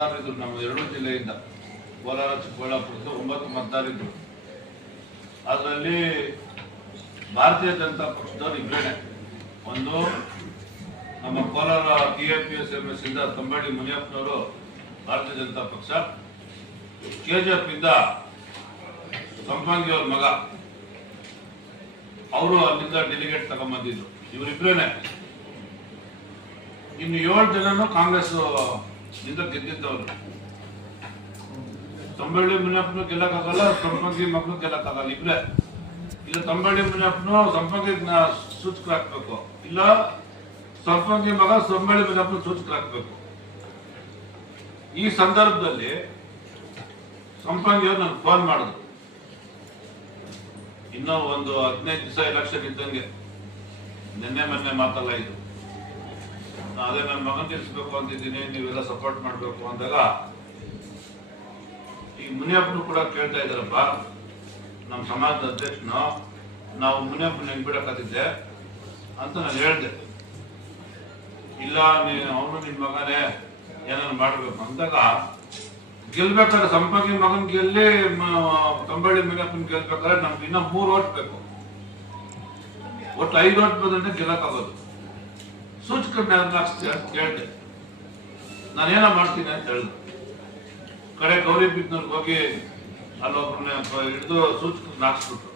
ಮತದಾರರಿದ್ರು ನಮ್ಮ ಎರಡು ಜಿಲ್ಲೆಯಿಂದ ಕೋಲಾರ ಚಿಕ್ಕಬಳ್ಳಾಪುರದ ಒಂಬತ್ತು ಮತದಾರರಿದ್ರು ಅದರಲ್ಲಿ ಭಾರತೀಯ ಜನತಾ ಪಕ್ಷದವ್ರು ಇಬ್ಬರೇನೆ ಒಂದು ನಮ್ಮ Kolar T A P S M S ಇಂದ ತಂಬಾಡಿ ಮುನಿಯಪ್ಪನವರು ಭಾರತೀಯ ಜನತಾ ಪಕ್ಷ. ಕೆ ಜಿ ಎಫ್ ಇಂದ ಸಂಪಂಗಿಯವ್ರ ಮಗ. ಅವರು ಅಲ್ಲಿಂದ ಡೆಲಿಗೇಟ್ ತಗೊಂಬಂದಿದ್ರು ಇವರಿಬ್ರೇನೆ. ಇನ್ನು ಏಳು ಜನನು ಕಾಂಗ್ರೆಸ್ ಇಂದ ಗೆದ್ದಿದ್ದವರು. ತಂಬಳ್ಳಿ ಮುನಿಯಪ್ಪನು ಗೆಲ್ಲಕ್ಕಾಗಲ್ಲ, ಸಂಪಂಗಿ ಮಕ್ಕಳು ಗೆಲ್ಲಕ್ಕಾಗಲ್ಲ, ಇಬ್ರೆ. ಇಲ್ಲ, ತಂಬಳ್ಳಿ ಮುನಿಯಪ್ಪನು ಸಂಪಂಗಿ ಸೂಚಕ ಹಾಕ್ಬೇಕು ಇಲ್ಲ, ಸಂಪಂಗಿ ಮಗ ಸಂಬಳ್ಳಿ ಮುನಿಯಪ್ಪನ ಸೂಚಕ ಹಾಕ್ಬೇಕು ಈ ಸಂದರ್ಭದಲ್ಲಿ ಸಂಪಂಗಿಯವ್ರು ನನ್ಗೆ ಫೋನ್ ಮಾಡಿದ್ರು. ಇನ್ನೂ ಒಂದು ಹದಿನೈದು ದಿವಸ ಎಲೆಕ್ಷನ್ ಇದ್ದಂಗೆ. ನಿನ್ನೆ ಮೊನ್ನೆ ಮಾತಲ್ಲ ಇದು. ಅದೇ ನನ್ನ ಮಗನ್ ತಿಳಿಸ್ಬೇಕು ಅಂತಿದ್ದೀನಿ, ನೀವೆಲ್ಲ ಸಪೋರ್ಟ್ ಮಾಡಬೇಕು ಅಂದಾಗ ಈ ಮುನಿಯಪ್ಪನು ಕೂಡ ಕೇಳ್ತಾ ಇದ್ದಾರಪ್ಪ ನಮ್ಮ ಸಮಾಜದ ಅಧ್ಯಕ್ಷನು, ನಾವು ಮುನಿಯಪ್ಪನ ಹೆಂಗ್ ಬಿಡಕತ್ತಿದ್ದೆ ಅಂತ ನಾನು ಹೇಳ್ದೆ. ಇಲ್ಲ ನೀನು ಅವನು ನಿನ್ನ ಮಗನೇ, ಏನಾದ್ರು ಮಾಡಬೇಕು ಅಂದಾಗ ಗೆಲ್ಬೇಕಾದ್ರೆ ಸಂಪಂಗಿ ಮಗನ್ ಗೆಲ್ಲಿ ತಂಬಳ್ಳಿ ಮುನಿಯಪ್ಪನ ಗೆಲ್ಬೇಕಾದ್ರೆ ನಮ್ಗೆ ಇನ್ನೂ ಮೂರು ಓಟ್ ಬೇಕು. ಒಟ್ಟು ಐದು ಓಟ್ ಬಂದ್ರೆ ಗೆಲ್ಲಕ್ಕಾಗೋದು. ಸೂಚಕರನ್ನ ಹಾಕ್ಸ್ತೀಯ ಅಂತ ಕೇಳಿದೆ? ನಾನೇನೋ ಮಾಡ್ತೀನಿ ಅಂತ ಹೇಳಿದ್ರು ಕಡೆ ಗೌರಿ ಬಿದ್ನೂರ್ಗೆ ಹೋಗಿ ಅಲ್ಲೊಬ್ಬರನ್ನ ಹಿಡಿದು ಸೂಚಕರನ್ನ ಹಾಕ್ಸ್ಬಿಟ್ರು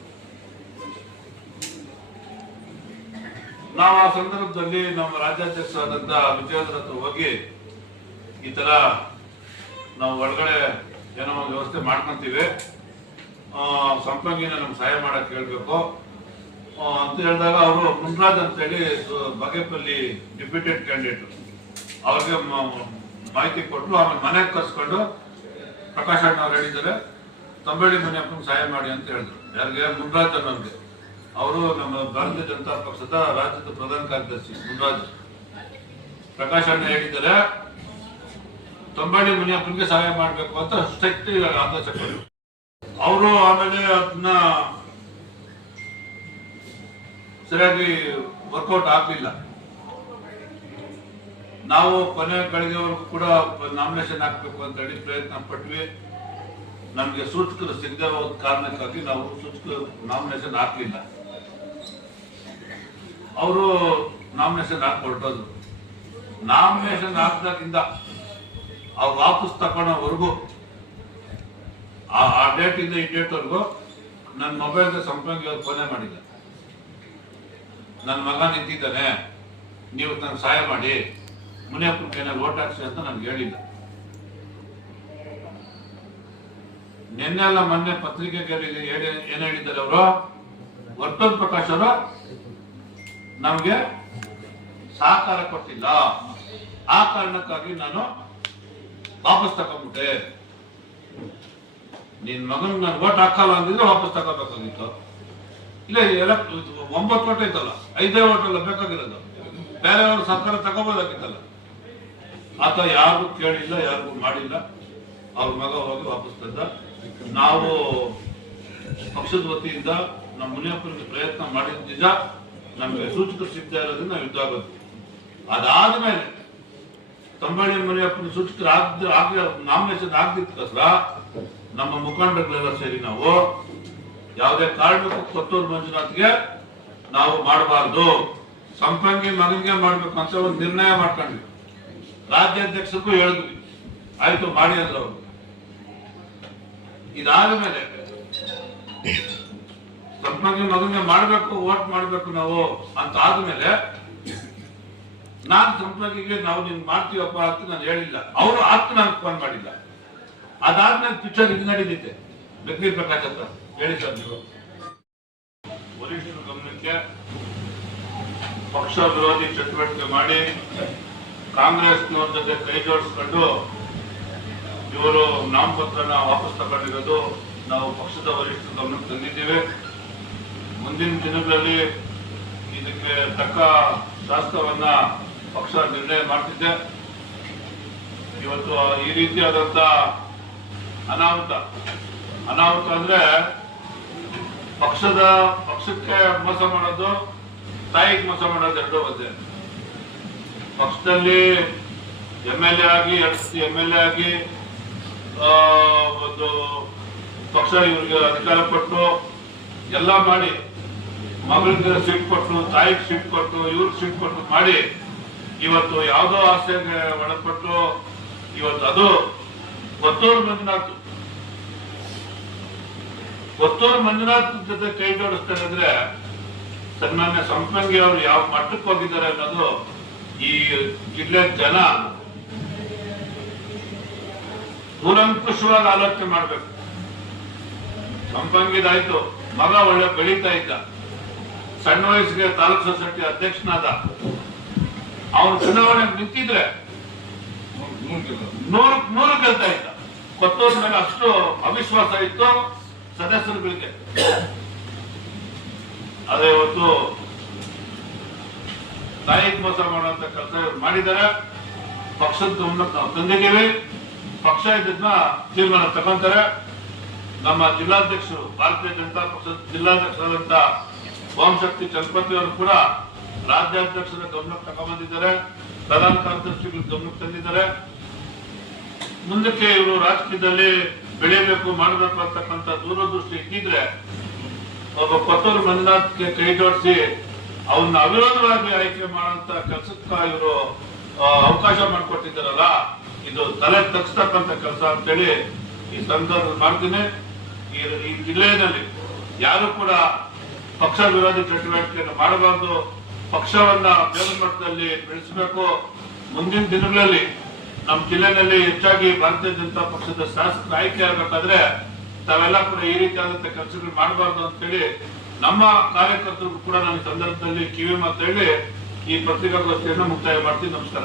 ನಾವು ಆ ಸಂದರ್ಭದಲ್ಲಿ ನಮ್ಮ ರಾಜ್ಯಾಧ್ಯಕ್ಷರಾದಂತ ವಿಜಯೇಂದ್ರ ಹತ್ರ ಹೋಗಿ ಈ ತರ ನಾವು ಒಳಗಡೆ ಏನೋ ಒಂದು ವ್ಯವಸ್ಥೆ ಮಾಡ್ಕೊಂತೀವಿ. ಸಂಪಂಗಿನ ನಮ್ಗೆ ಸಹಾಯ ಮಾಡಕ್ ಹೇಳ್ಬೇಕು. ಅಂತ ಹೇಳಿದಾಗ ಅವರು ಮುನ್ರಾಜ್ ಅಂತೇಳಿ ಹೇಳಿ ಬಗೆಪಲ್ಲಿ ಡೆಪ್ಯೂಟೆಡ್ ಕ್ಯಾಂಡಿಡೇಟ್. ಅವ್ರಿಗೆ ಮಾಹಿತಿ ಕೊಟ್ಟು ಆಮೇಲೆ ಮನೆಗೆ ಕರ್ಸ್ಕೊಂಡು ಪ್ರಕಾಶ್ ಅಣ್ಣ ಅವ್ರು ಹೇಳಿದ್ದಾರೆ, ತಂಬಳ್ಳಿ ಮುನಿಯಪ್ಪನ ಸಹಾಯ ಮಾಡಿ ಅಂತ ಹೇಳಿದ್ರು. ಯಾರಿಗೆ? ಮುನ್ರಾಜ್ ಅನ್ನೋರಿಗೆ. ಅವರು ನಮ್ಮ ಭಾರತೀಯ ಜನತಾ ಪಕ್ಷದ ರಾಜ್ಯದ ಪ್ರಧಾನ ಕಾರ್ಯದರ್ಶಿ ಮುನ್ರಾಜ್ ಪ್ರಕಾಶ್ ಅಣ್ಣ ಹೇಳಿದ್ದಾರೆ ತಂಬಾಡಿ ಮುನಿಯಪ್ಪನಿಗೆ ಸಹಾಯ ಮಾಡಬೇಕು ಅಂತ ಸ್ಟ್ರಿಕ್ಟ್ ಆದೇಶ ಕೊಟ್ಟರು ಅವರು ಆಮೇಲೆ ಅದನ್ನ ಸರಿಯಾಗಿ ವರ್ಕೌಟ್ ಆಗ್ಲಿಲ್ಲ. ನಾವು ಕೊನೆ ಕಳೆದವರೆಗೂ ಕೂಡ ನಾಮಿನೇಷನ್ ಹಾಕ್ಬೇಕು ಅಂತ ಹೇಳಿ ಪ್ರಯತ್ನ ಪಟ್ವಿ. ನಮಗೆ ಸೂಚಕರು ಸಿಗದೆ ಹೋದ ಕಾರಣಕ್ಕಾಗಿ ನಾವು ಸೂಚಕ ನಾಮಿನೇಷನ್ ಹಾಕ್ಲಿಲ್ಲ. ಅವರು ನಾಮಿನೇಷನ್ ಹಾಕಿ ಹೊರಟೋದು ನಾಮಿನೇಷನ್ ಹಾಕ್ದಾಗಿಂದ ಅವ್ರು ವಾಪಸ್ ತಗೊಳ್ಳೋವರೆಗೂ ಆ ಆ ಡೇಟ್ ಇಂದ ಈ ಡೇಟ್ವರೆಗೂ ನನ್ನ ಮೊಬೈಲ್ಗೆ ಸಂಪಂಗಿ ಅವ್ರು ಫೋನೇ ಮಾಡಿಲ್ಲ. ನನ್ನ ಮಗ ನಿಂತಿದ್ದಾನೆ, ನೀವು ತನ್ನ ಸಹಾಯ ಮಾಡಿ, ಮುನಿಯಪ್ಪನ ಏನಾದ್ರು ಓಟ್ ಹಾಕ್ಸಿ ಅಂತ ನನ್ಗೆ ಹೇಳಿಲ್ಲ ನಿನ್ನೆ ಅಲ್ಲ ಮೊನ್ನೆ ಪತ್ರಿಕೆಗೆ ಏನ್ ಹೇಳಿದ್ದಾರೆ ಅವರು? ವರ್ತನ್ ಪ್ರಕಾಶ್ ಅವರು ನಮಗೆ ಸಹಕಾರ ಕೊಟ್ಟಿಲ್ಲ. ಆ ಕಾರಣಕ್ಕಾಗಿ ನಾನು ವಾಪಸ್ ತಗೊಂಡ್ಬಿಟ್ಟೆ. ನಿನ್ ಮಗನ್ ನಾನು ಓಟ್ ಹಾಕಲ್ಲ ಅಂದಿದ್ರೆ ವಾಪಸ್ ತಗೋಬೇಕಾಗಿತ್ತು. ಇಲ್ಲ ಎಲ್ಲ ಒಂಬತ್ತು ಓಟ್ ಇತ್ತಲ್ಲ, ಐದೇ ಓಟ್ ಅಲ್ಲ ಬೇಕಾಗಿರೋದು. ಬೇರೆಯವ್ರ ಸರ್ಕಾರ ತಗೋಬೋದಾಗಿತ್ತಲ್ಲ ಆತ ಯಾರಿಗೂ ಕೇಳಿಲ್ಲ, ಯಾರಿಗೂ ಮಾಡಿಲ್ಲ. ಅವ್ರ ಮಗ ಹೋಗಿ ವಾಪಸ್ ತಂದ. ನಾವು ಪಕ್ಷದ ವತಿಯಿಂದ ನಮ್ಮ ಮುನಿಯಪ್ಪನಿಗೆ ಪ್ರಯತ್ನ ಮಾಡಿದ ನಿಜ. ನಮಗೆ ಸೂಚಕರು ಸಿಗ್ತಾ ಇರೋದ್ರಿಂದ ನಾವು ಯುದ್ಧ ಆಗೋದು. ಅದಾದ್ಮೇಲೆ ತಂಬಾಳಿ ಮುನಿಯಪ್ಪನ ಸೂಚಕರು ಆಗದ ಆಗ ನಾಮಿನೇಷನ್ ಆಗದಿದ್ದಕ್ಕೋಸ್ಕರ ನಮ್ಮ ಮುಖಂಡಗಳೆಲ್ಲ ಸೇರಿ ನಾವು ಯಾವುದೇ ಕಾರಣಕ್ಕೂ ಕೊತ್ತೂರು ಮಂಜುನಾಥ್ಗೆ ನಾವು ಮಾಡಬಾರ್ದು. ಸಂಪಂಗಿ ಮಗನಿಗೆ ಮಾಡ್ಬೇಕು ಅಂತ ಒಂದು ನಿರ್ಣಯ ಮಾಡ್ಕೊಂಡ್ವಿ ರಾಜ್ಯಾಧ್ಯಕ್ಷಕ್ಕೂ ಹೇಳಿದ್ವಿ. ಆಯ್ತು, ಮಾಡಿ ಅಂದ್ರೆ ಅವರು. ಇದಾದ ಮೇಲೆ ಸಂಪಂಗಿ ಮಗನಿಗೆ ಮಾಡಬೇಕು ವೋಟ್ ಮಾಡಬೇಕು ನಾವು ಅಂತ ಆದ್ಮೇಲೆ ನಾನ್ ಸಂಪಂಗಿಗೆ ನಾವು ನಿನ್ ಮಾಡ್ತೀವಪ್ಪ ಅಂತ ನಾನು ಹೇಳಿಲ್ಲ. ಅವರು ಆತ್ಮ ನನಗೆ ಫೋನ್ ಮಾಡಿಲ್ಲ. ಅದಾದ್ಮೇಲೆ ಪಿಕ್ಚರ್ ಇದು ನಡೀತಿದೆ ಬೆಕ್ಕೀರ್ ಪ್ರಕಾಶ್ ಹತ್ರ. ಹೇಳಿ ಸರ್ ವರಿಷ್ಠರ ಗಮನಕ್ಕೆ ಪಕ್ಷ ವಿರೋಧಿ ಚಟುವಟಿಕೆ ಮಾಡಿ ಕಾಂಗ್ರೆಸ್ನವ್ರ ಜೊತೆ ಕೈ ಜೋಡಿಸ್ಕೊಂಡು ಇವರು ನಾಮಪತ್ರನ ವಾಪಸ್ ತಗೊಂಡಿರೋದು ನಾವು ಪಕ್ಷದ ವರಿಷ್ಠರ ಗಮನಕ್ಕೆ ತಂದಿದ್ದೇವೆ. ಮುಂದಿನ ದಿನಗಳಲ್ಲಿ ಇದಕ್ಕೆ ತಕ್ಕ ಶಾಸ್ತ್ರವನ್ನ ಪಕ್ಷ ನಿರ್ಣಯ ಮಾಡ್ತಿದ್ದೆ ಇವತ್ತು ಈ ರೀತಿಯಾದಂತ ಅನಾಹುತ. ಅನಾಹುತ ಅಂದ್ರೆ ಪಕ್ಷದ, ಪಕ್ಷಕ್ಕೆ ಮೋಸ ಮಾಡೋದು, ತಾಯಿಗೆ ಮೋಸ ಮಾಡೋದು ಎರಡೂ ಒಂದೇ. ಪಕ್ಷದಲ್ಲಿ ಎಂ ಎಲ್ ಎ ಆಗಿ ಎಂ ಎಲ್ ಎ ಆಗಿ ಒಂದು ಪಕ್ಷ ಇವರಿಗೆ ಅಧಿಕಾರ ಕೊಟ್ಟು ಎಲ್ಲ ಮಾಡಿ, ಮಗಳಿಗೆ ಸೀಟ್ ಕೊಟ್ಟು, ತಾಯಿಗೆ ಸೀಟ್ ಕೊಟ್ಟು, ಇವ್ರಿಗೆ ಸೀಟ್ ಕೊಟ್ಟು ಮಾಡಿ, ಇವತ್ತು ಯಾವುದೋ ಆಸೆಗೆ ಒಳಪಟ್ಟು ಇವತ್ತು ಅದು ಮತ್ತೊಂದು ಮಂಜುನಾಥ್ ಕೊತ್ತೂರು ಮಂಜುನಾಥ್ ಜೊತೆ ಕೈ ಜೋಡಿಸ್ತಾರೆ ಅಂದ್ರೆ ಸನ್ಮಾನ್ಯ ಸಂಪಂಗಿ ಅವರು ಯಾವ ಮಟ್ಟಕ್ಕೆ ಹೋಗಿದ್ದಾರೆ ಅನ್ನೋದು ಈ ಜಿಲ್ಲೆ ಜನ ಕೂಲಂಕುಷವಾಗಿ ಆಲೋಚನೆ ಮಾಡ್ಬೇಕು. ಸಂಪಂಗಿದಾಯ್ತು ಮಗ ಒಳ್ಳೆ ಬೆಳೀತಾ ಇದ್ದ, ಸಣ್ಣ ವಯಸ್ಸಿಗೆ ತಾಲೂಕು ಸೊಸೈಟಿ ಅಧ್ಯಕ್ಷನಾದ. ಅವನು ಚುನಾವಣೆಗೆ ನಿಂತಿದ್ರೆ ನೂರು ನೂರು ಗೆಲ್ತಾ ಇದ್ದ. ಕೊತ್ತೂರು ಮೇಲೆ ಅಷ್ಟು ಅವಿಶ್ವಾಸ ಇತ್ತು. ಸದಸ್ಯರುಗಳಿಗೆ ಅದೇ ಇವತ್ತು ತಾಯಿಗೆ ಮೋಸ ಮಾಡುವಂತ ಕೆಲಸ ಮಾಡಿದ್ದಾರೆ ಪಕ್ಷದ ಗಮನಕ್ಕೆ ನಾವು ತಂದಿದ್ದೀವಿ. ಪಕ್ಷ ಇದನ್ನ ತೀರ್ಮಾನ ತಗೊಂತಾರೆ. ನಮ್ಮ ಜಿಲ್ಲಾಧ್ಯಕ್ಷರು, ಭಾರತೀಯ ಜನತಾ ಪಕ್ಷದ ಜಿಲ್ಲಾಧ್ಯಕ್ಷರಾದಂತ ವಾಮಶಕ್ತಿ ಚಲಪತಿ ಅವರು ಕೂಡ ರಾಜ್ಯಾಧ್ಯಕ್ಷರ ಗಮನಕ್ಕೆ ತಗೊಂಡ್ಬಂದಿದ್ದಾರೆ ಪ್ರಧಾನ ಕಾರ್ಯದರ್ಶಿಗಳ ಗಮನಕ್ಕೆ ತಂದಿದ್ದಾರೆ. ಮುಂದಕ್ಕೆ ಇವರು ರಾಜಕೀಯದಲ್ಲಿ ಬೆಳೆಯಬೇಕು, ಮಾಡಬೇಕು ಅಂತಕ್ಕಂಥ ದೂರದೃಷ್ಟಿ ಇದ್ದಿದ್ರೆ ಒಬ್ಬ ಕೊತ್ತೂರು ಮಂಜುನಾಥ್ಗೆ ಕೈ ಜೋಡಿಸಿ ಅವನ್ನ ಅವಿರೋಧವಾಗಿ ಆಯ್ಕೆ ಮಾಡುವಂತ ಕೆಲಸಕ್ಕ ಇವರು ಅವಕಾಶ ಮಾಡಿಕೊಟ್ಟಿದ್ದಾರಲ್ಲ, ಇದು ತಲೆ ತಗ್ಸ್ತಕ್ಕಂಥ ಕೆಲಸ ಅಂತೇಳಿ ಈ ಸಂದರ್ಭದಲ್ಲಿ ಮಾಡ್ತೀನಿ. ಈ ಜಿಲ್ಲೆಯಲ್ಲಿ ಯಾರು ಕೂಡ ಪಕ್ಷ ವಿರೋಧಿ ಚಟುವಟಿಕೆಯನ್ನು ಮಾಡಬಾರ್ದು. ಪಕ್ಷವನ್ನ ಮೇಲ್ಮಟ್ಟದಲ್ಲಿ ಬೆಳೆಸಬೇಕು. ಮುಂದಿನ ದಿನಗಳಲ್ಲಿ ನಮ್ಮ ಜಿಲ್ಲೆನಲ್ಲಿ ಹೆಚ್ಚಾಗಿ ಭಾರತೀಯ ಜನತಾ ಪಕ್ಷದ ಶಾಸಕರು ಆಯ್ಕೆ ಆಗ್ಬೇಕಾದ್ರೆ ತಾವೆಲ್ಲ ಕೂಡ ಈ ರೀತಿಯಾದಂತ ಕೆಲಸಗಳು ಮಾಡಬಾರ್ದು ಅಂತ ಹೇಳಿ ನಮ್ಮ ಕಾರ್ಯಕರ್ತರು ಕೂಡ ನನ್ನ ಸಂದರ್ಭದಲ್ಲಿ ಕಿವಿ ಮಾತು ಹೇಳಿ ಈ ಪತ್ರಿಕಾಗೋಷ್ಠಿಯನ್ನು ಮುಕ್ತಾಯ ಮಾಡ್ತೀನಿ. ನಮಸ್ಕಾರ.